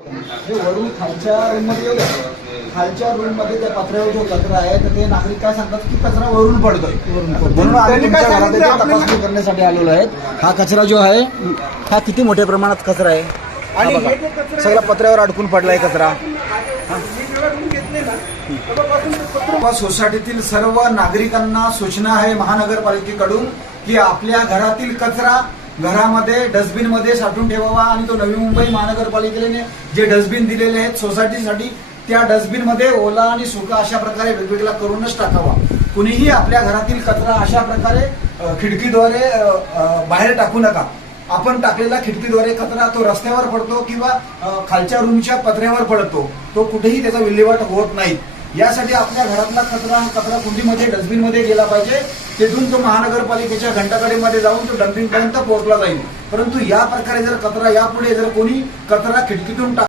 हे वरून खालच्या रूममध्ये येऊ द्या. खालच्या रूममध्ये त्या पत्र्यावर जो कचरा आहे तर ते नागरिक काय सांगतात की कचरा वरून पडतोय. म्हणून आम्ही तुमच्या घरात इथे तपासणी करण्यासाठी आलेलो आहेत. हा कचरा जो आहे हा किती मोठ्या प्रमाणात कचरा आहे आणि सगळा पत्र्यावर अडकून पडलाय कचरा. सोसायटीतील सर्व नागरिकांना सूचना आहे महानगरपालिकेकडून की आपल्या घरातील कचरा घरामध्ये डस्टबिन मध्ये साठवून ठेवावा आणि तो नवी मुंबई महानगरपालिकेने जे डस्टबिन दिलेले आहेत सोसायटीसाठी त्या डस्टबिन मध्ये ओला आणि सुका अशा प्रकारे वेगवेगळा करूनच टाकावा. कुणीही आपल्या घरातील कचरा अशा प्रकारे खिडकीद्वारे बाहेर टाकू नका. आपण टाकलेला खिडकीद्वारे कचरा तो रस्त्यावर पडतो किंवा खालच्या रूमच्या पत्र्यावर पडतो. तो कुठेही त्याचा विल्हेवाट होत नाही. यासाठी आपल्या घरातला कचरा कुंडीमध्ये डस्टबिनमध्ये गेला पाहिजे. तिथून तो महानगरपालिकेच्या घंटागाडीमध्ये जाऊन तो डम्पिंग पर्यंत पोहोचला जाईल. परंतु या प्रकारे जर कचरा यापुढे जर कोणी कचरा खिडकीतून